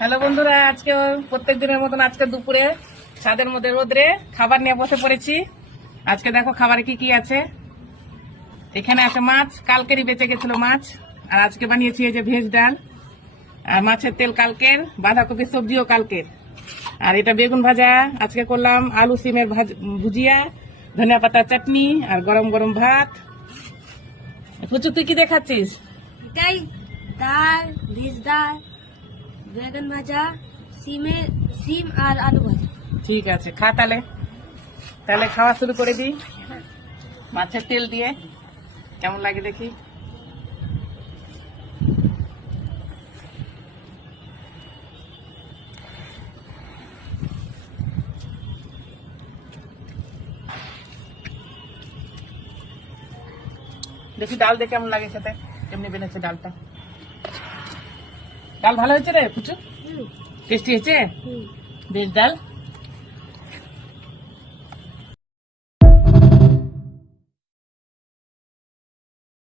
Hello বন্ধুরা, আজকে প্রত্যেক দিনের মতন আজকে দুপুরে ছাদের মধ্যে রোদ্রে খাবার নিয়ে বসে পড়েছি। আজকে দেখো খাবারে কি কি আছে। এখানে আছে মাছ, কালকেরই বেঁচে গেছিল মাছ। আর আজকে বানিয়েছি এই যে ভেজ ডাল, আর মাছের তেল কালকের, বাঁধাকপি সবজিও কালকের। আর এটা বেগুন ভাজা আজকে করলাম, আলু সিমের ভুজিয়া, ধনিয়া পাতা চাটনি, আর গরম গরম ভাত। পুচু তুই কি দেখাচ্ছিস? এটাই ডাল, ভেজ ডাল, বেগুন ভাজা, সিম আর আলু ভাজা। ঠিক আছে, খা তাহলে। তাহলে খাওয়া শুরু করে দিই মাছের তেল দিয়ে। কেমন লাগে দেখি। দেখি ডাল দিয়ে কেমন লাগে খেতে, কেমনি বেনেছে ডালটা। ডাল ভালো হয়েছে রে পুচু? টেস্টি হয়েছে ভেজ ডাল।